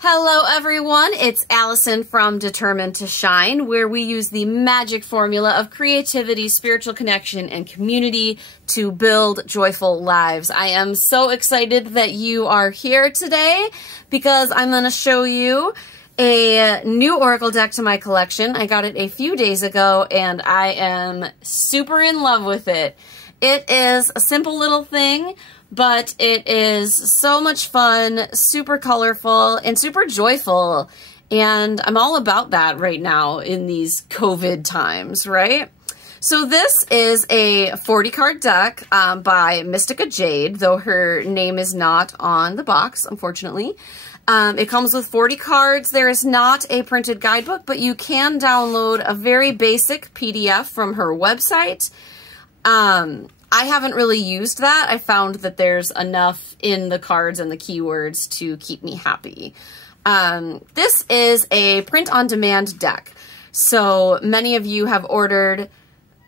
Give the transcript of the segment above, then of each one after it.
Hello everyone, it's Allison from Determined to Shine, where we use the magic formula of creativity, spiritual connection, and community to build joyful lives. I am so excited that you are here today because I'm going to show you a new Oracle deck to my collection. I got it a few days ago and I am super in love with it. It is a simple little thing, but it is so much fun, super colorful, and super joyful. And I'm all about that right now in these COVID times, right? So this is a 40-card deck by Mystica Jade, though her name is not on the box, unfortunately. It comes with 40 cards. There is not a printed guidebook, but you can download a very basic PDF from her website. I haven't really used that. I found that there's enough in the cards and the keywords to keep me happy. This is a print-on-demand deck. So many of you have ordered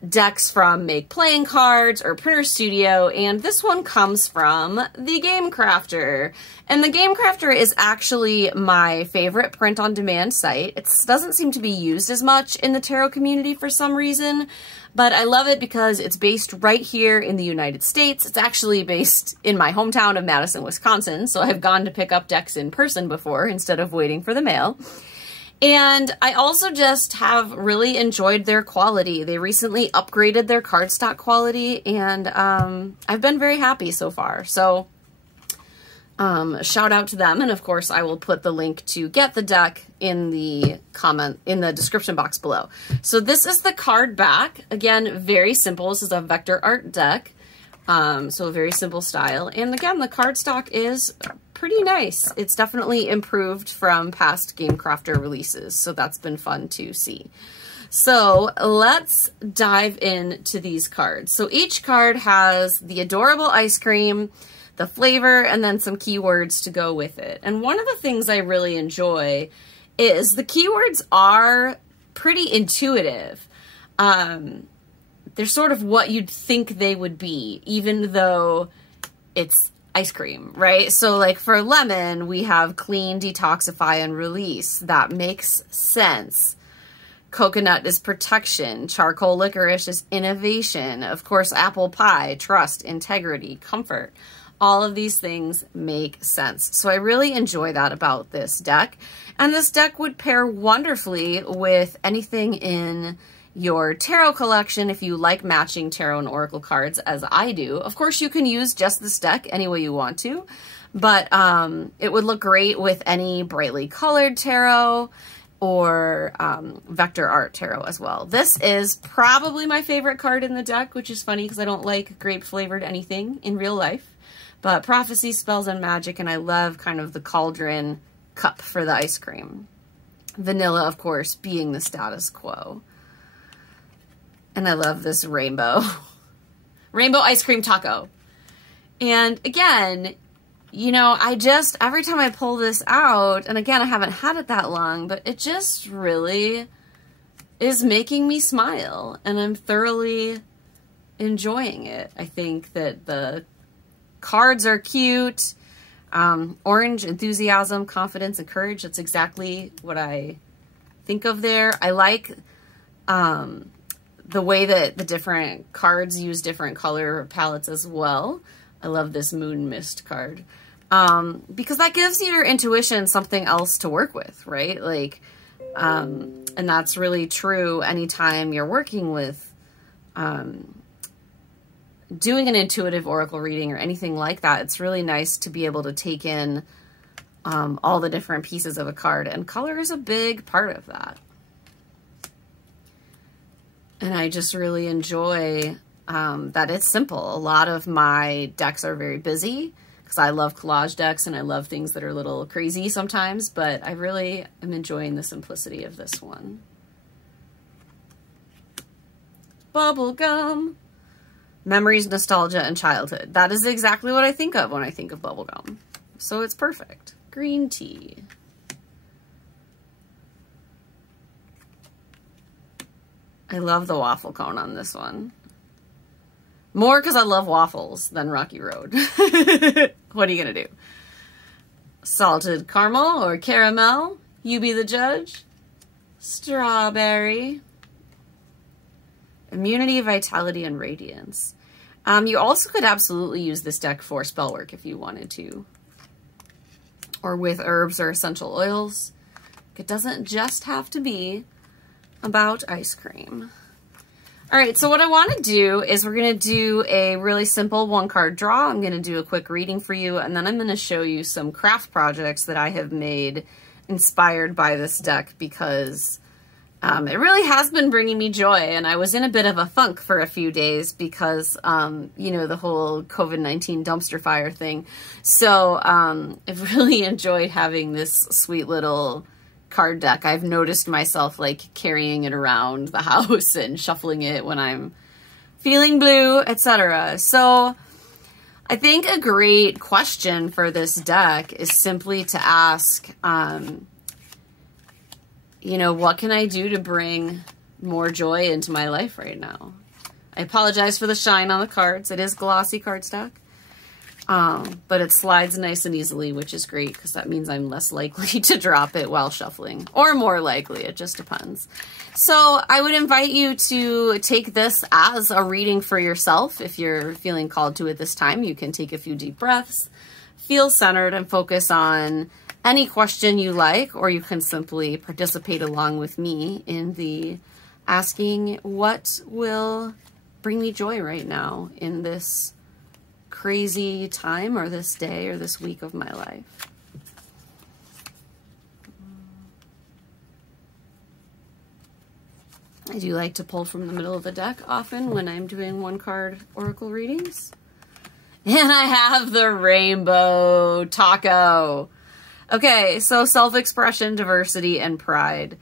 decks from Make Playing Cards or Printer Studio, and this one comes from the Game Crafter. And the Game Crafter is actually my favorite print-on-demand site. It doesn't seem to be used as much in the tarot community for some reason, but I love it because it's based right here in the United States. It's actually based in my hometown of Madison, Wisconsin, so I've gone to pick up decks in person before instead of waiting for the mail. And I also just have really enjoyed their quality. They recently upgraded their cardstock quality, and I've been very happy so far. So shout out to them, and of course I will put the link to get the deck in the description box below. So this is the card back. Again, very simple. This is a vector art deck, so a very simple style. And again, the cardstock is pretty nice. It's definitely improved from past Game Crafter releases, so that's been fun to see. So let's dive into these cards. So each card has the adorable ice cream, the flavor, and then some keywords to go with it. And one of the things I really enjoy is the keywords are pretty intuitive. They're sort of what you'd think they would be, even though it's ice cream, right? So like for lemon, we have clean, detoxify, and release. That makes sense. Coconut is protection. Charcoal licorice is innovation. Of course, apple pie, trust, integrity, comfort. All of these things make sense. So I really enjoy that about this deck. And this deck would pair wonderfully with anything in your tarot collection if you like matching tarot and oracle cards as I do. Of course, you can use just this deck any way you want to, but it would look great with any brightly colored tarot or vector art tarot as well. This is probably my favorite card in the deck, which is funny because I don't like grape flavored anything in real life. But prophecy, spells, and magic, and I love kind of the cauldron cup for the ice cream. Vanilla, of course, being the status quo. And I love this rainbow. Rainbow ice cream taco. And again, you know, every time I pull this out, and again, I haven't had it that long, but it just really is making me smile. And I'm thoroughly enjoying it. I think that the cards are cute. Orange, enthusiasm, confidence, and courage. That's exactly what I think of there. I like the way that the different cards use different color palettes as well. I love this Moon Mist card. Because that gives your intuition something else to work with, right? Like, and that's really true anytime you're working with doing an intuitive oracle reading or anything like that. It's really nice to be able to take in all the different pieces of a card, and color is a big part of that. And I just really enjoy that it's simple. A lot of my decks are very busy because I love collage decks and I love things that are a little crazy sometimes, but I really am enjoying the simplicity of this one. Bubblegum. Memories, nostalgia, and childhood. That is exactly what I think of when I think of bubblegum. So it's perfect. Green tea. I love the waffle cone on this one. More because I love waffles than Rocky Road. What are you going to do? Salted caramel or caramel, you be the judge. Strawberry. Immunity, vitality, and radiance. You also could absolutely use this deck for spell work if you wanted to. Or with herbs or essential oils. It doesn't just have to be about ice cream. All right, so what I want to do is we're going to do a really simple one-card draw. I'm going to do a quick reading for you, and then I'm going to show you some craft projects that I have made inspired by this deck because it really has been bringing me joy, and I was in a bit of a funk for a few days because, you know, the whole COVID-19 dumpster fire thing. So I've really enjoyed having this sweet little card deck. I've noticed myself like carrying it around the house and shuffling it when I'm feeling blue, etc. So I think a great question for this deck is simply to ask, you know, what can I do to bring more joy into my life right now? I apologize for the shine on the cards. It is glossy cardstock. But it slides nice and easily, which is great because that means I'm less likely to drop it while shuffling, or more likely, it just depends. So I would invite you to take this as a reading for yourself. If you're feeling called to it this time, you can take a few deep breaths, feel centered, and focus on any question you like, or you can simply participate along with me in the asking what will bring me joy right now in this crazy time or this day or this week of my life. I do like to pull from the middle of the deck often when I'm doing one-card oracle readings. And I have the rainbow taco. Okay, so self-expression, diversity, and pride.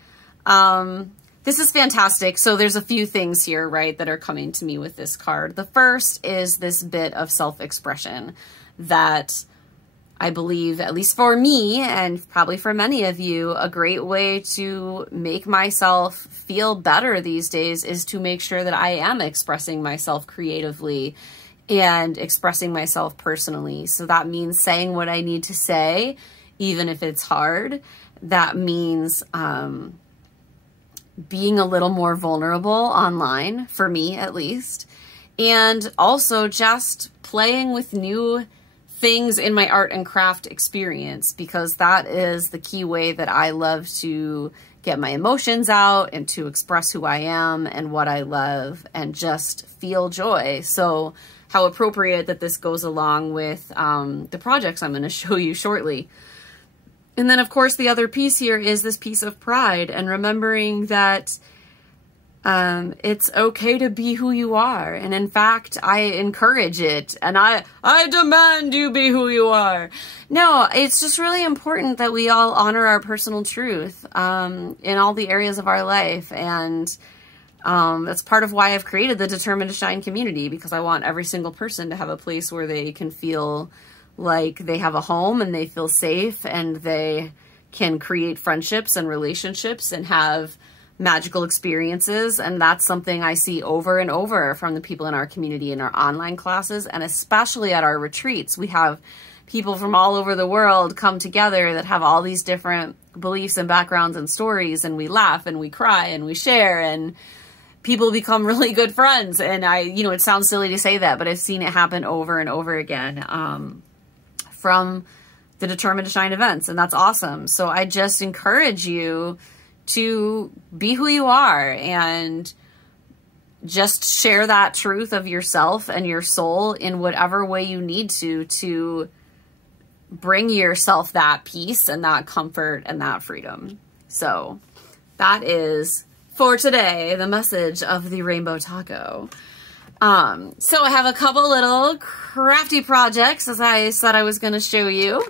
This is fantastic. So there's a few things here, right, that are coming to me with this card. The first is this bit of self-expression that I believe, at least for me, and probably for many of you, a great way to make myself feel better these days is to make sure that I am expressing myself creatively and expressing myself personally. So that means saying what I need to say, even if it's hard. That means being a little more vulnerable online, for me at least, and also just playing with new things in my art and craft experience, because that is the key way that I love to get my emotions out and to express who I am and what I love and just feel joy. So how appropriate that this goes along with the projects I'm going to show you shortly. And then, of course, the other piece here is this piece of pride and remembering that it's okay to be who you are. And in fact, I encourage it. And I demand you be who you are. No, it's just really important that we all honor our personal truth in all the areas of our life. And that's part of why I've created the Determined to Shine community, because I want every single person to have a place where they can feel like they have a home and they feel safe and they can create friendships and relationships and have magical experiences. And that's something I see over and over from the people in our community in our online classes, and especially at our retreats. We have people from all over the world come together that have all these different beliefs and backgrounds and stories, and we laugh and we cry and we share, and people become really good friends. And it sounds silly to say that, but I've seen it happen over and over again from the Determined to Shine events, and that's awesome. So I just encourage you to be who you are and just share that truth of yourself and your soul in whatever way you need to bring yourself that peace and that comfort and that freedom. So that is, for today, the message of the Rainbow Taco. So I have a couple little crafty projects, as I said I was going to show you.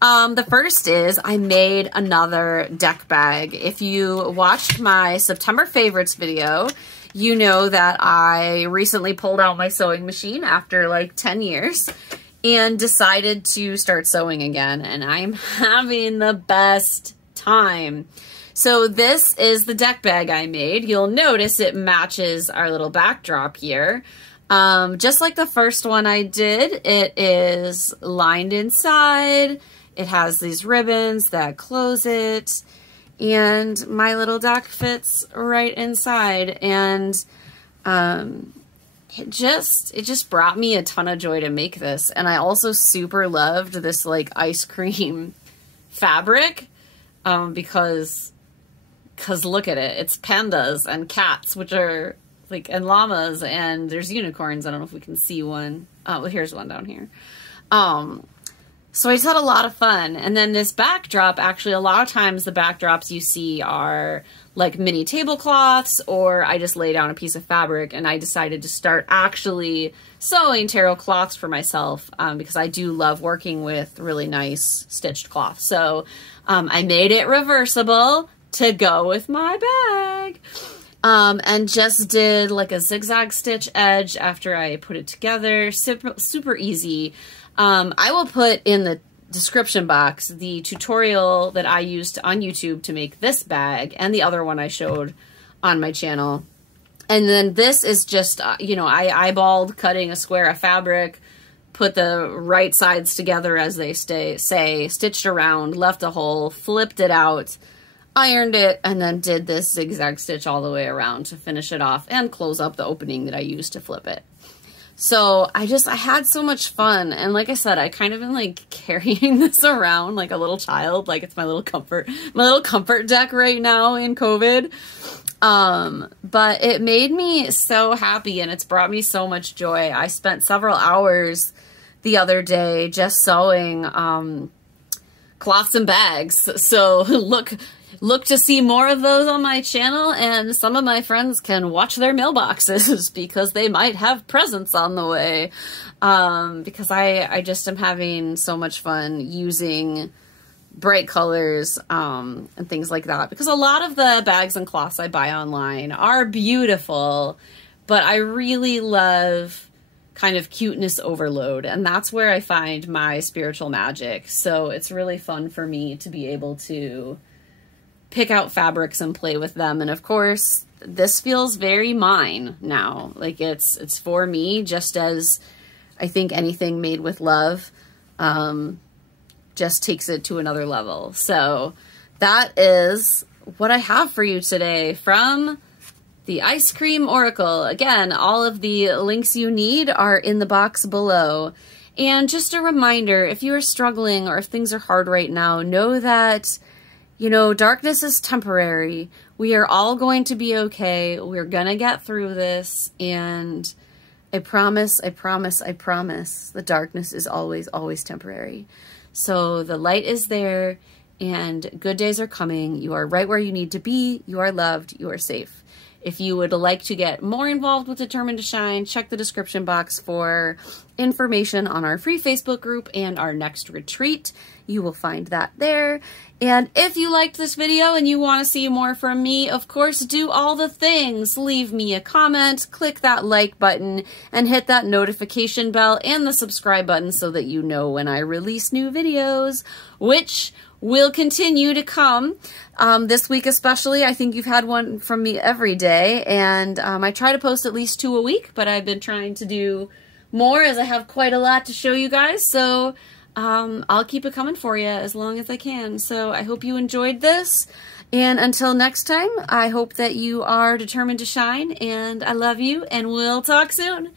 The first is I made another deck bag. If you watched my September favorites video, you know that I recently pulled out my sewing machine after like 10 years and decided to start sewing again. And I'm having the best time. So this is the deck bag I made. You'll notice it matches our little backdrop here. Just like the first one I did, it is lined inside. It has these ribbons that close it, and my little duck fits right inside. And it just brought me a ton of joy to make this. And I also super loved this like ice cream fabric, because look at it. It's pandas and cats, which are like, and llamas, and there's unicorns. I don't know if we can see one. Oh, well, here's one down here. So I just had a lot of fun. And then this backdrop, actually a lot of times the backdrops you see are like mini tablecloths, or I just lay down a piece of fabric, and I decided to start actually sewing tarot cloths for myself, because I do love working with really nice stitched cloth. So I made it reversible to go with my bag. And just did like a zigzag stitch edge after I put it together. Super easy. I will put in the description box the tutorial that I used on YouTube to make this bag, and the other one I showed on my channel. And then this is just, you know, I eyeballed cutting a square of fabric, put the right sides together as they say, stitched around, left a hole, flipped it out, ironed it, and then did this zigzag stitch all the way around to finish it off and close up the opening that I used to flip it. So I had so much fun. And like I said, I kind of been like carrying this around like a little child. Like it's my little comfort deck right now in COVID. But it made me so happy, and it's brought me so much joy. I spent several hours the other day just sewing, cloths and bags. So look to see more of those on my channel, and some of my friends can watch their mailboxes because they might have presents on the way. Because I just am having so much fun using bright colors, and things like that, because a lot of the bags and cloths I buy online are beautiful, but I really love kind of cuteness overload, and that's where I find my spiritual magic. So it's really fun for me to be able to pick out fabrics and play with them. And of course, this feels very mine now. Like it's for me, just as I think anything made with love just takes it to another level. So that is what I have for you today from the Ice Cream Oracle. Again, all of the links you need are in the box below. And just a reminder, if you are struggling or if things are hard right now, know that, you know, darkness is temporary. We are all going to be okay. We're going to get through this. And I promise, the darkness is always, always temporary. So the light is there, and good days are coming. You are right where you need to be. You are loved. You are safe. If you would like to get more involved with Determined to Shine, check the description box for information on our free Facebook group and our next retreat. You will find that there. And if you liked this video and you want to see more from me, of course, do all the things. Leave me a comment, click that like button, and hit that notification bell and the subscribe button so that you know when I release new videos, which will continue to come. This week especially, I think you've had one from me every day, and I try to post at least 2 a week, but I've been trying to do more as I have quite a lot to show you guys. So I'll keep it coming for you as long as I can. So I hope you enjoyed this. And until next time, I hope that you are determined to shine, and I love you, and we'll talk soon.